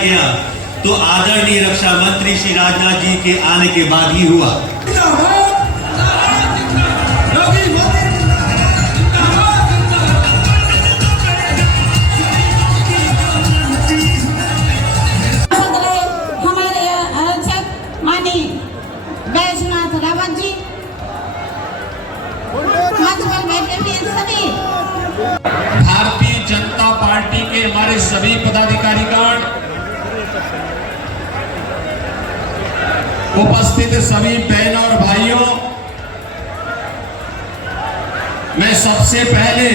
गया तो आदरणीय रक्षा मंत्री श्री राजनाथ जी के आने के बाद ही हुआ। हमारे आरक्षक माननीय बैजनाथ रावत जी, मंच पर बैठे हुए सभी भारतीय जनता पार्टी के हमारे सभी पदाधिकारीगण, उपस्थित सभी बहनों और भाइयों, मैं सबसे पहले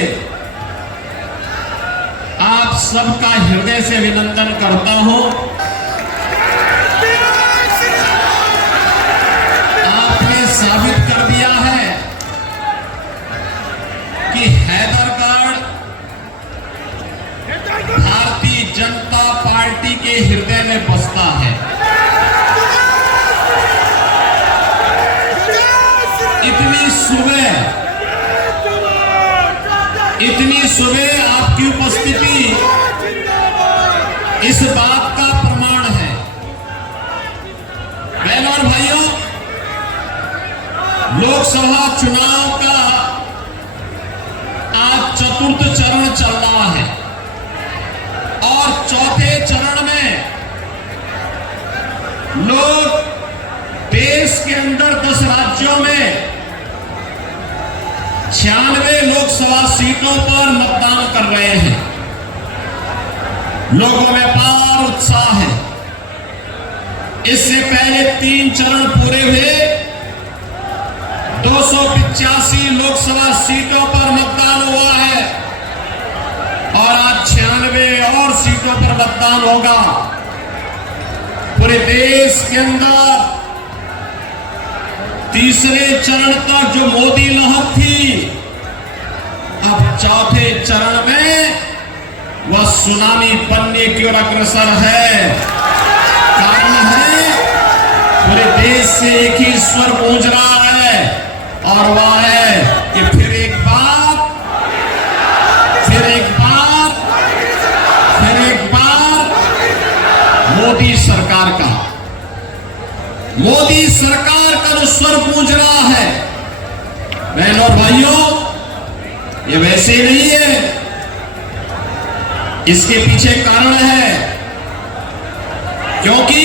आप सबका हृदय से अभिनंदन करता हूं। आपने साबित कर दिया है कि हैदरगढ़ भारतीय जनता पार्टी के हृदय में बसता है। इतनी सुबह आपकी उपस्थिति इस बात का प्रमाण है। बहनों और भाइयों, लोकसभा चुनाव का आज चतुर्थ चरण चल रहा है और चौथे चरण में लोग देश के अंदर 10 राज्यों में 96 लोकसभा सीटों पर मतदान कर रहे हैं। लोगों में अपार उत्साह है। इससे पहले 3 चरण पूरे हुए 285 लोकसभा सीटों पर मतदान हुआ है और आज 96 और सीटों पर मतदान होगा। पूरे देश के अंदर तीसरे चरण तक जो मोदी लहर थी, अब चौथे चरण में वह सुनामी बनने की ओर अग्रसर है। कारण है पूरे देश से एक ही स्वर गूंज रहा है और वह है कि फिर एक बार मोदी सरकार का जो स्वर गूंज रहा है। बहनों और भाइयों, ये वैसे नहीं है, इसके पीछे कारण है, क्योंकि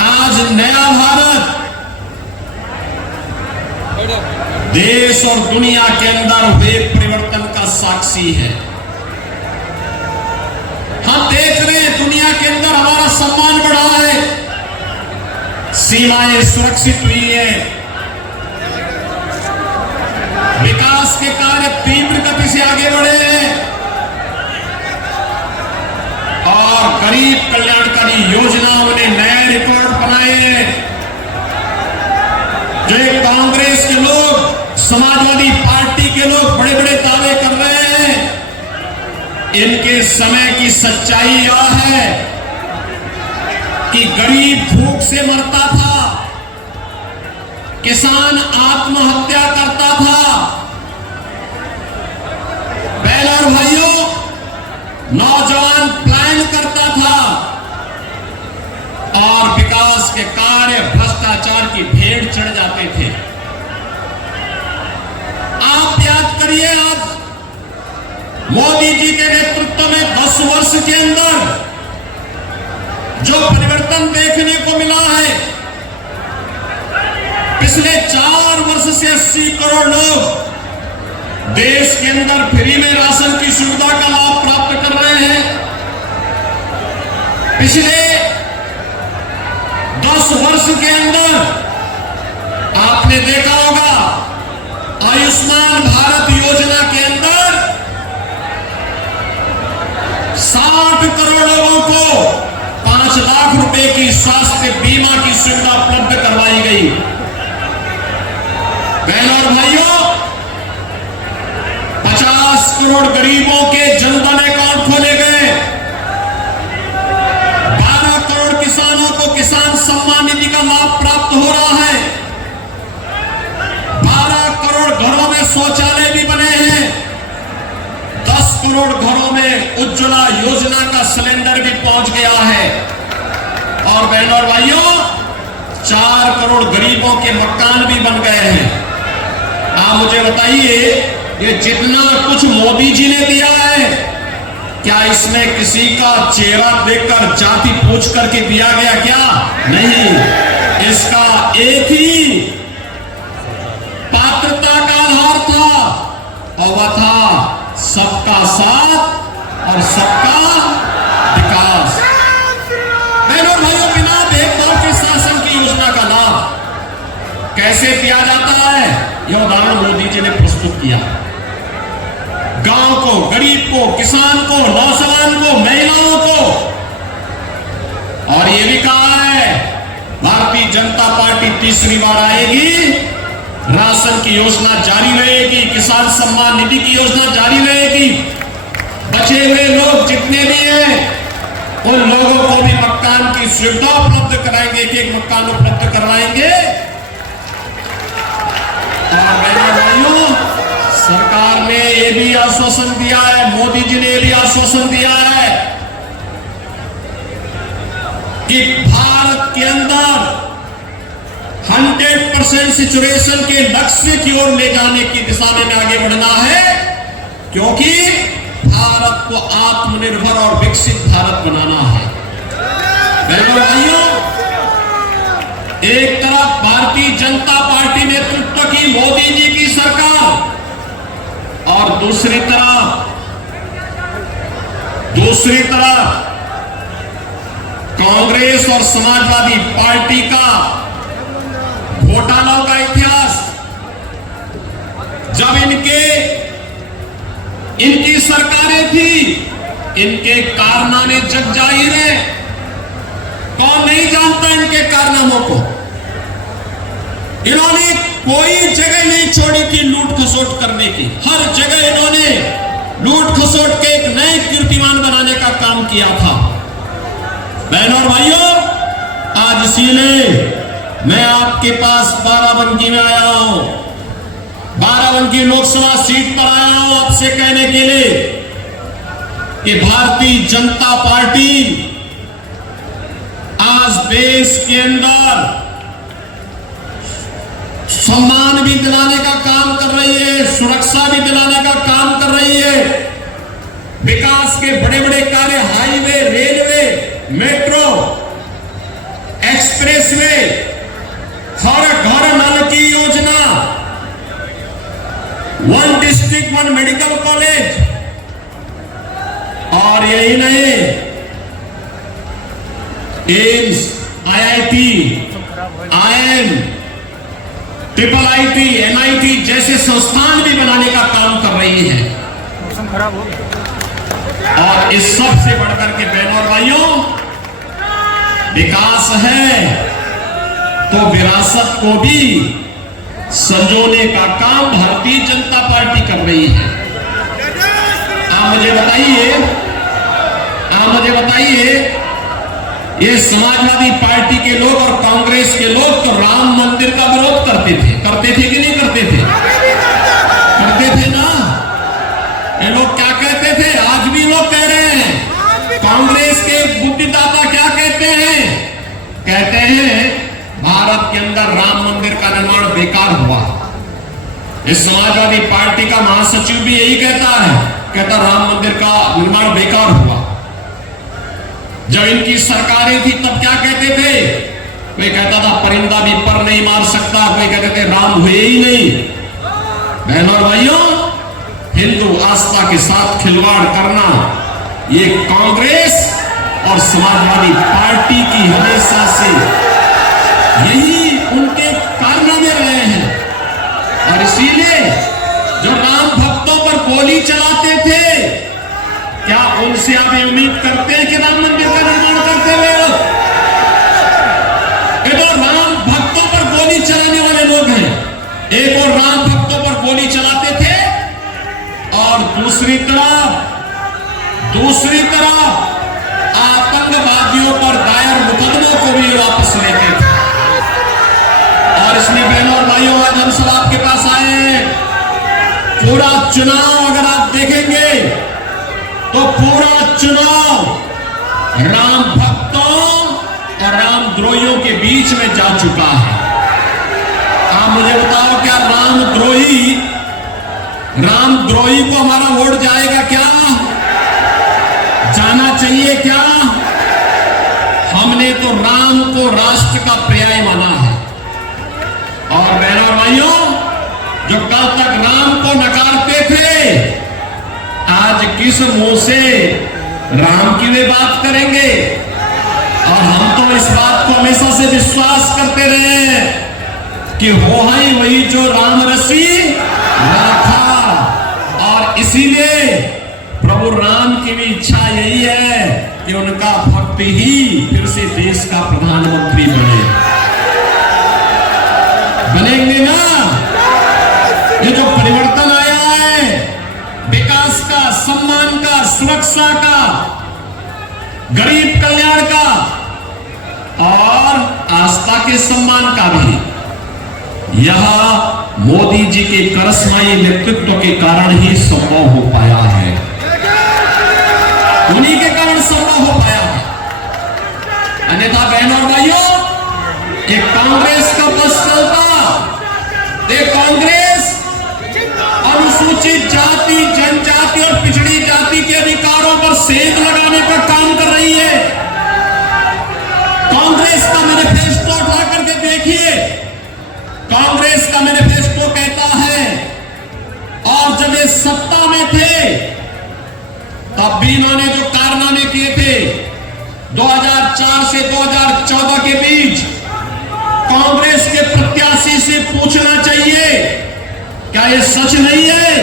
आज नया भारत देश और दुनिया के अंदर हुए परिवर्तन का साक्षी है। हम देख रहे हैं दुनिया के अंदर हमारा सम्मान बढ़ा है, सीमाएं सुरक्षित हुई है, विकास के कार्य तीव्र गति से आगे बढ़े हैं और गरीब कल्याणकारी योजनाओं ने नए रिकॉर्ड बनाए हैं। जो कांग्रेस के लोग, समाजवादी पार्टी के लोग बड़े बड़े दावे कर रहे हैं, इनके समय की सच्चाई यह है कि गरीब भूख से मरता था, किसान आत्महत्या करता था। बहनों और भाइयों, नौजवान पलायन करता था और विकास के कार्य भ्रष्टाचार की भेंट चढ़ जाते थे। आप याद करिए, आज मोदी जी के नेतृत्व में 10 वर्ष के अंदर जो परिवर्तन देखने को मिला है, पिछले 4 वर्ष से 80 करोड़ लोग देश के अंदर फ्री में राशन की सुविधा का लाभ प्राप्त कर रहे हैं। पिछले 10 वर्ष के अंदर आपने देखा होगा, आयुष्मान भारत योजना के अंदर 60 करोड़ लोगों को 5 लाख रुपए की स्वास्थ्य बीमा की सुविधा उपलब्ध करवाई गई। बहनों और भाइयों, 50 करोड़ गरीबों के जनधन अकाउंट खोले गए, 12 करोड़ किसानों को किसान सम्मान निधि का लाभ प्राप्त हो रहा है, 12 करोड़ घरों में शौचालय भी बने हैं, 10 करोड़ घरों में उज्ज्वला योजना का सिलेंडर भी पहुंच गया है। और बहनों और भाइयों, 4 करोड़ गरीबों के मकान भी बन गए हैं। आप मुझे बताइए, ये जितना कुछ मोदी जी ने दिया है, क्या इसमें किसी का चेहरा देखकर जाति पूछ करके दिया गया क्या? नहीं, इसका एक ही पात्रता का आधार था, और वह था सबका साथ और सबका विकास। बहनों भाइयों, बिना भेदभाव के शासन की योजना का लाभ कैसे दिया जाता है, यह उदाहरण मोदी जी ने प्रस्तुत किया। गांव को, गरीब को, किसान को, नौजवान को, महिलाओं को, और यह भी कहा है भारतीय जनता पार्टी तीसरी बार आएगी, राशन की योजना जारी रहेगी, किसान सम्मान निधि की योजना जारी रहेगी। बचे हुए लोग जितने भी हैं, उन लोगों को भी मकान की सुविधा उपलब्ध कराएंगे, एक मकान उपलब्ध करवाएंगे। और बहनों भाइयों, सरकार ने यह भी आश्वासन दिया है, मोदी जी ने यह भी आश्वासन दिया है कि भारत के अंदर 100% सिचुएशन के लक्ष्य की ओर ले जाने की दिशा में आगे बढ़ना है, क्योंकि भारत को आत्मनिर्भर और विकसित भारत बनाना है। बहनों भाइयों, एक तरफ भारतीय जनता पार्टी नेतृत्व की मोदी जी की सरकार, और दूसरी तरफ कांग्रेस और समाजवादी पार्टी का घोटालों का इतिहास। जब इनकी सरकारें थी, इनके कारनामे जग जाहिर है। कौन नहीं जानता इनके कारनामों को? इन्होंने कोई जगह नहीं छोड़ी थी लूट खसोट करने की। हर जगह इन्होंने लूट खसोट के एक नए कीर्तिमान बनाने का काम किया था। बहनों और भाइयों, आज इसीलिए मैं आपके पास बाराबंकी में आया हूं, बाराबंकी लोकसभा सीट पर आया हूं आपसे कहने के लिए कि भारतीय जनता पार्टी आज देश के अंदर सम्मान भी दिलाने का काम कर रही है, सुरक्षा भी दिलाने का काम कर रही है। विकास के बड़े बड़े कार्य, हाईवे, रेलवे, मेट्रो, एक्सप्रेसवे, हर घर नल की योजना, 1 डिस्ट्रिक्ट 1 मेडिकल कॉलेज, और यही नहीं, AIIMS, IIT, IIM, IIIT, NIT जैसे संस्थान भी बनाने का काम कर रही है। मौसम खराब हो गया। और इस सब से बढ़कर के बहनों और भाइयों, विकास है तो विरासत को भी संजोने का काम भारतीय जनता पार्टी कर रही है। आप मुझे बताइए, ये समाजवादी पार्टी के लोग और कांग्रेस के लोग तो राम मंदिर का विरोध करते थे कि नहीं करते थे? करते थे ना। ये लोग क्या कहते थे? आज भी लोग कह रहे हैं। कांग्रेस के बुद्धिदाता क्या कहते हैं? कहते हैं भारत के अंदर राम मंदिर का निर्माण बेकार हुआ। इस समाजवादी पार्टी का महासचिव भी यही कहता राम मंदिर का निर्माण बेकार हुआ। जब इनकी सरकारें थी तब क्या कहते थे? कोई कहता था परिंदा भी पर नहीं मार सकता, कोई कहते थे राम हुए ही नहीं। बहनों और भाइयों, हिंदू आस्था के साथ खिलवाड़ करना ये कांग्रेस और समाजवादी पार्टी की हमेशा से यही उनके कारनामे रहे हैं। और इसीलिए जो राम भक्तों पर गोली चलाते थे, क्या उनसे आप उम्मीद करते हैं कि राम मंदिर का निर्माण करते हुए? ये तो राम भक्तों पर गोली चलाने वाले लोग हैं। एक और राम भक्तों पर गोली चलाते थे और दूसरी तरफ आतंकवादियों पर दायर मुकदमों को भी वापस लेते थे। और इसलिए बहनों और भाइयों, आज हम सब आपके पास आए हैं। पूरा चुनाव अगर आप देखेंगे तो पूरा चुनाव राम भक्तों और रामद्रोहियों के बीच में जा चुका है। आप मुझे बताओ, क्या रामद्रोही को हमारा वोट जाएगा क्या? जाना चाहिए क्या? हमने तो राम को राष्ट्र का पर्याय माना है। और बहनों और भाइयों, जो कल तक राम को नकारते थे, आज किस मुंह से राम की वे बात करेंगे? और हम तो इस बात को हमेशा से विश्वास करते रहे कि हो ही वही जो राम रसी राखा। और इसीलिए प्रभु राम की भी इच्छा यही है कि उनका भक्त ही फिर से देश का प्रधानमंत्री बनेंगे ना। ये जो परिवर्तन आया है, विकास का, सम्मान का, सुरक्षा का, गरीब कल्याण का और आस्था के सम्मान का भी, यह मोदी जी के करस्माई नेतृत्व के कारण ही संभव हो पाया है। उन्हीं के कारण संभव हो पाया है। अन्यथा बहनों और भाइयों, एक कांग्रेस का बस चलता, एक कांग्रेस अनुसूचित जाति, जनजाति और पिछड़ी जाति के अधिकारों पर सेंध लगाने का काम कर रही है। कांग्रेस का मैनिफेस्टो उठा करके देखिए। कांग्रेस का मैनिफेस्टो कहता है, और जब ये सत्ता में थे तब भी इन्होंने जो कारनामे किए थे 2004 से 2014 के बीच, कांग्रेस के प्रत्याशी से पूछना चाहिए, क्या यह सच नहीं है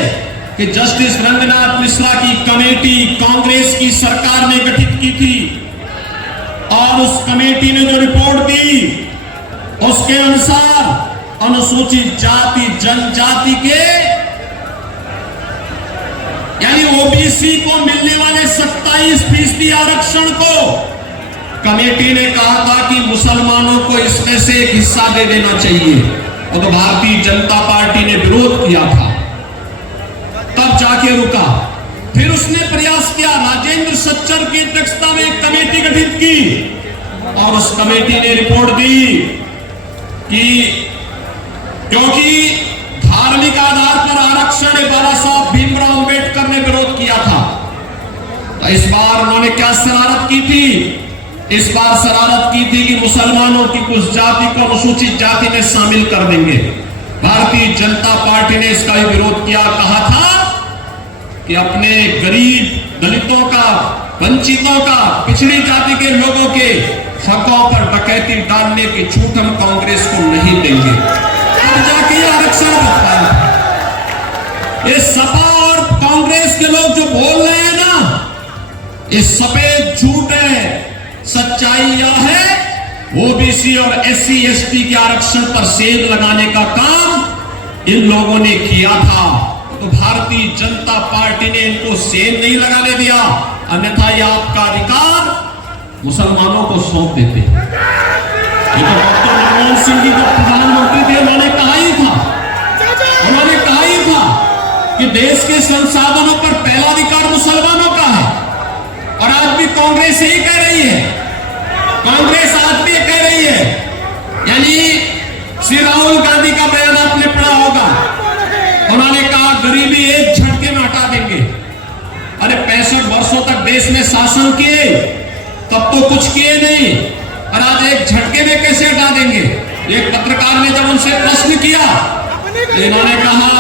कि जस्टिस रंगनाथ मिश्रा की कमेटी कांग्रेस की सरकार ने गठित की थी, और उस कमेटी ने जो रिपोर्ट दी उसके अनुसार अनुसूचित जाति, जनजाति के यानी ओबीसी को मिलने वाले 27% आरक्षण को कमेटी ने कहा था कि मुसलमानों को इसमें से एक हिस्सा दे देना चाहिए। और तो भारतीय जनता पार्टी ने विरोध किया था, तब जाके रुका। फिर उसने प्रयास किया, राजेंद्र सच्चर की अध्यक्षता में एक कमेटी गठित की, और उस कमेटी ने रिपोर्ट दी कि क्योंकि धार्मिक आधार पर आरक्षण है, बाबा साहब भीमराव अंबेडकर ने विरोध किया था, तो इस बार उन्होंने क्या शरारत की थी? इस बार शरारत की थी कि मुसलमानों की कुछ जाति को अनुसूचित जाति में शामिल कर देंगे। भारतीय जनता पार्टी ने इसका विरोध किया, कहा था कि अपने गरीब, दलितों का, वंचितों का, पिछड़ी जाति के लोगों के हकों पर डकैती डालने की छूट हम कांग्रेस को नहीं देंगे। अब जाके आरक्षण बता, ये सपा और कांग्रेस के लोग जो बोल रहे हैं ना, ये सफेद झूठ है। सच्चाई यह है, ओबीसी और एससी एसटी के आरक्षण पर सेंध लगाने का काम इन लोगों ने किया था, तो भारतीय जनता पार्टी ने इनको सेंध नहीं लगाने दिया, अन्यथा यह आपका अधिकार मुसलमानों को सौंप देते। ये तो डॉक्टर मनमोहन सिंह जी जो प्रधानमंत्री थे, उन्होंने कहा ही था कि देश के संसाधनों पर पहला अधिकार मुसलमानों का है। और आज भी कांग्रेस यही कह रही है, कांग्रेस आज भी कह रही है। यानी श्री राहुल गांधी का बयान आपने पढ़ा होगा, उन्होंने कहा गरीबी एक झटके में हटा देंगे। अरे 65 वर्षों तक देश में शासन किए, तब तो कुछ किए नहीं, और आज एक झटके में कैसे हटा देंगे? एक पत्रकार ने जब उनसे प्रश्न किया, इन्होंने कहा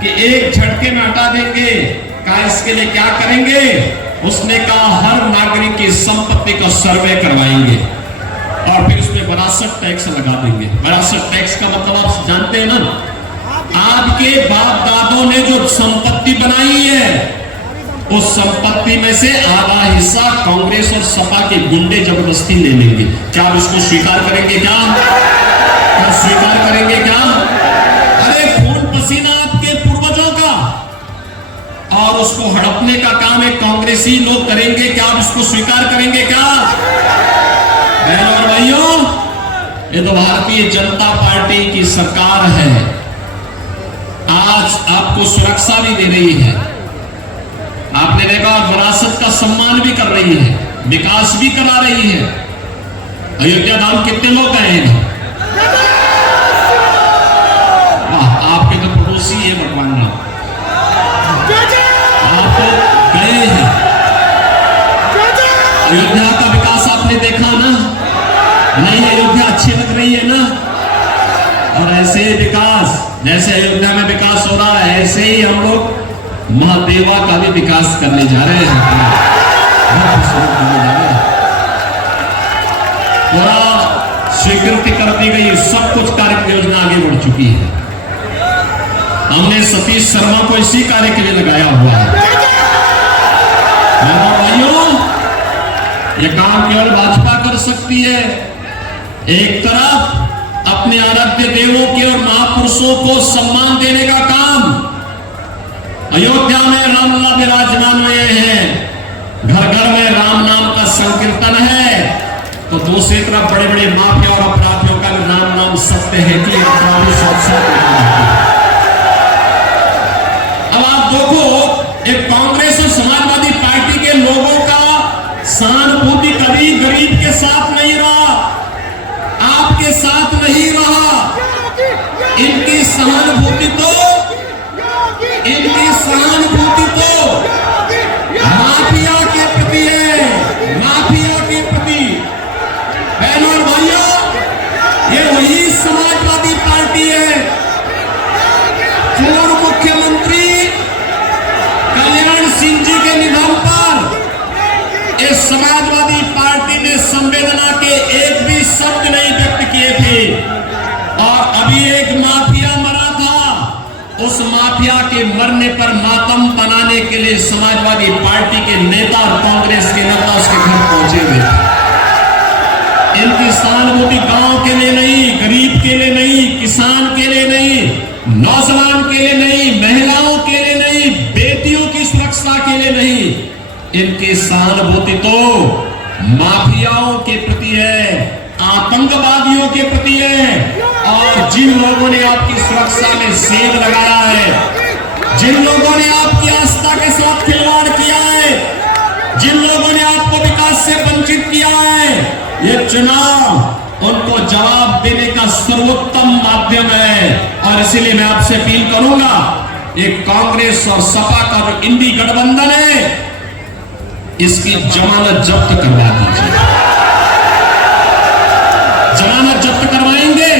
कि एक झटके में हटा देंगे, कहा इसके लिए क्या करेंगे? उसने कहा हर नागरिक की संपत्ति का सर्वे करवाएंगे और फिर उसमें विरासत टैक्स लगा देंगे। विरासत टैक्स का मतलब आप जानते हैं ना, आपके बाप दादों ने जो संपत्ति बनाई है, उस संपत्ति में से आधा हिस्सा कांग्रेस और सपा के गुंडे जबरदस्ती ले लेंगे। क्या आप इसको स्वीकार करेंगे? क्या स्वीकार करेंगे? क्या? अरे खून पसीना आपके पूर्वजों का, और उसको हड़पने का काम एक कांग्रेसी लोग करेंगे। क्या आप इसको स्वीकार करेंगे? क्या बहनों और भाइयों, ये तो भारतीय जनता पार्टी की सरकार है। आज आपको सुरक्षा भी दे रही है, आपने देखा विरासत का सम्मान भी कर रही है, विकास भी करा रही है। अयोध्या धाम कितने लोग गए हैं? आपके तो पड़ोसी है भगवान राम, आप तो गए हैं। अयोध्या का विकास आपने देखा ना? नहीं, अयोध्या अच्छी लग रही है ना? और ऐसे ही विकास, जैसे अयोध्या में विकास हो रहा है, ऐसे ही हम लोग महादेवा का भी विकास करने जा रहे हैं। पूरा स्वीकृति कर दी गई, सब कुछ कार्य योजना आगे बढ़ चुकी है। हमने सतीश शर्मा को इसी कार्य के लिए लगाया हुआ है। भाइयों, ये काम केवल भाजपा कर सकती है। एक तरफ अपने आराध्य देवों के और महापुरुषों को सम्मान देने का काम, अयोध्या में रामलला विराजमान हुए हैं, घर घर में राम नाम का संकीर्तन है, तो दूसरी तरफ बड़े बड़े माफिया और अपराधियों का भी राम नाम सत्य है कि अब आप देखो, एक कांग्रेस और समाजवादी पार्टी के लोगों का सहानुभूति कभी गरीब के साथ नहीं रहा, आपके साथ नहीं रहा। इनकी सहानुभूति तो माफिया के प्रति है, माफिया के प्रति। बहनों और भाइयों, ये वही समाजवादी पार्टी है। पूर्व मुख्यमंत्री कल्याण सिंह जी के निधन पर इस समाजवादी पार्टी ने संवेदना के एक भी शब्द नहीं व्यक्त किए थे। और अभी एक माफिया मरा था, उस माफिया के मरने पर मातम मनाने के लिए समाजवादी पार्टी के नेता और कांग्रेस के नेता उसके घर पहुंचे हुए थे। इनकी सहानुभूति गांव के लिए नहीं, गरीब के लिए नहीं, किसान के लिए नहीं, नौजवान के लिए नहीं, महिलाओं के लिए नहीं, बेटियों की सुरक्षा के लिए नहीं। इनकी सहानुभूति तो माफियाओं के प्रति है, आतंकवादियों के प्रति है। और जिन लोगों ने आपकी सुरक्षा में सेब लगाया है, जिन लोगों ने आपकी आस्था के साथ खिलवाड़ किया है, जिन लोगों ने आपको विकास से वंचित किया है, ये चुनाव उनको जवाब देने का सर्वोत्तम माध्यम है। और इसीलिए मैं आपसे अपील करूंगा, एक कांग्रेस और सपा का जो इंडी गठबंधन है, इसकी जमानत जब्त करवा दीजिए। जमानत जब्त करवाएंगे,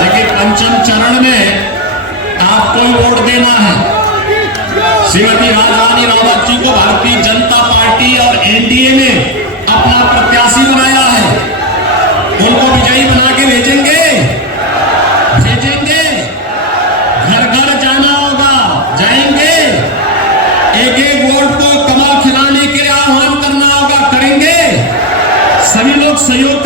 लेकिन पंचम चरण में आपको वोट देना है। श्रीमती राजरानी रावत जी को भारतीय जनता पार्टी और एनडीए ने अपना प्रत्याशी बनाया है, उनको विजयी बना के भेजेंगे। घर घर जाना होगा, जाएंगे। एक एक वोट को कमल खिलाने के लिए आह्वान करना होगा, करेंगे। सभी लोग सहयोग